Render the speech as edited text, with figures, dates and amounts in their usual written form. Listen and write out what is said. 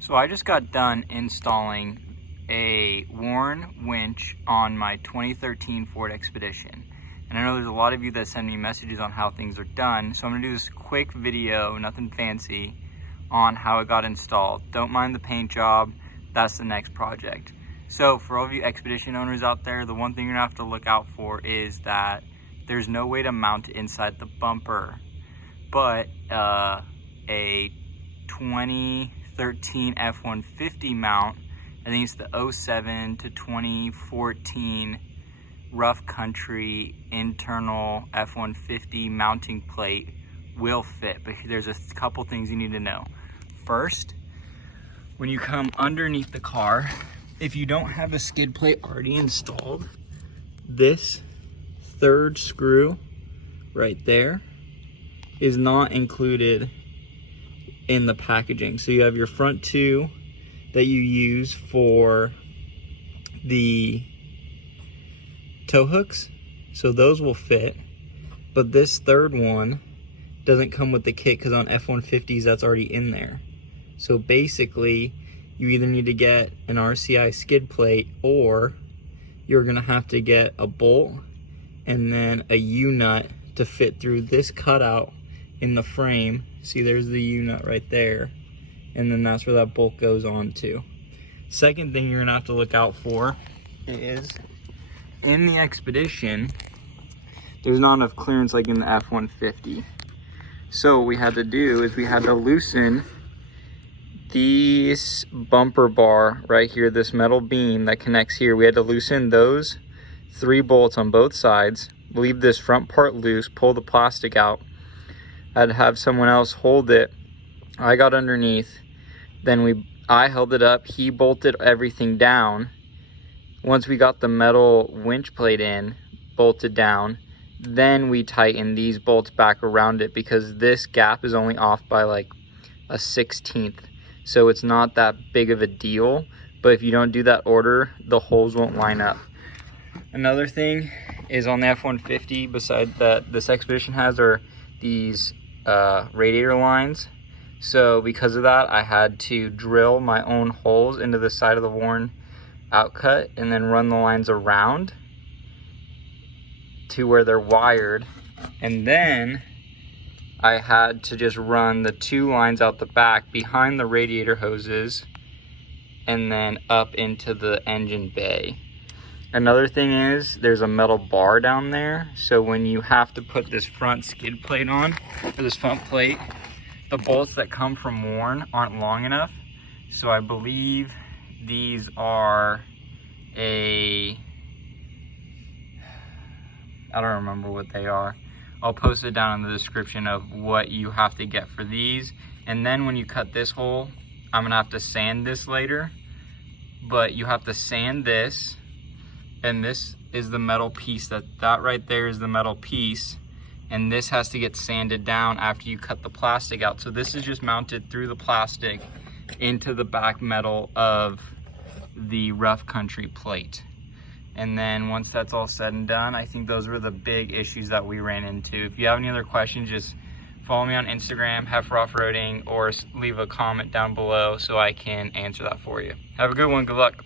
So I just got done installing a worn winch on my 2013 Ford Expedition. And I know there's a lot of you that send me messages on how things are done. So I'm gonna do this quick video, nothing fancy, on how it got installed. Don't mind the paint job, that's the next project. So for all of you Expedition owners out there, the one thing you're gonna have to look out for is that there's no way to mount it inside the bumper. But a 2013 F-150 mount, I think it's the 07 to 2014 rough country internal F-150 mounting plate will fit. But there's a couple things you need to know. First, when you come underneath the car, if you don't have a skid plate already installed, this third screw right there is not included in the packaging. So you have your front two that you use for the tow hooks, so those will fit, but this third one doesn't come with the kit because on F-150s that's already in there. So basically you either need to get an RCI skid plate or you're gonna have to get a bolt and then a U-nut to fit through this cutout in the frame. See, there's the U-nut right there, and then that's where that bolt goes on to. Second thing you're gonna have to look out for is in the Expedition, there's not enough clearance like in the F-150. So what we had to do is we had to loosen this bumper bar right here, this metal beam that connects here. We had to loosen those 3 bolts on both sides, leave this front part loose, pull the plastic out. I'd have someone else hold it. I got underneath, then I held it up, he bolted everything down. Once we got the metal winch plate in, bolted down, then we tightened these bolts back around it because this gap is only off by like a 1/16. So it's not that big of a deal, but if you don't do that order, the holes won't line up. Another thing is on the F-150, besides that this Expedition has, are these radiator lines. So because of that, I had to drill my own holes into the side of the worn outcut and then run the lines around to where they're wired. And then I had to just run the 2 lines out the back behind the radiator hoses and then up into the engine bay. Another thing is there's a metal bar down there, so when you have to put this front skid plate on, or this front plate, the bolts that come from worn aren't long enough. So I believe these are I don't remember what they are. I'll post it down in the description of what you have to get for these. And then when you cut this hole, I'm gonna have to sand this later, but you have to sand this, and this is the metal piece, that right there is the metal piece, and this has to get sanded down after you cut the plastic out. So this is just mounted through the plastic into the back metal of the rough country plate. And then once that's all said and done, I think those were the big issues that we ran into. If you have any other questions, just follow me on Instagram, Heifer Offroading, or leave a comment down below so I can answer that for you. Have a good one, good luck.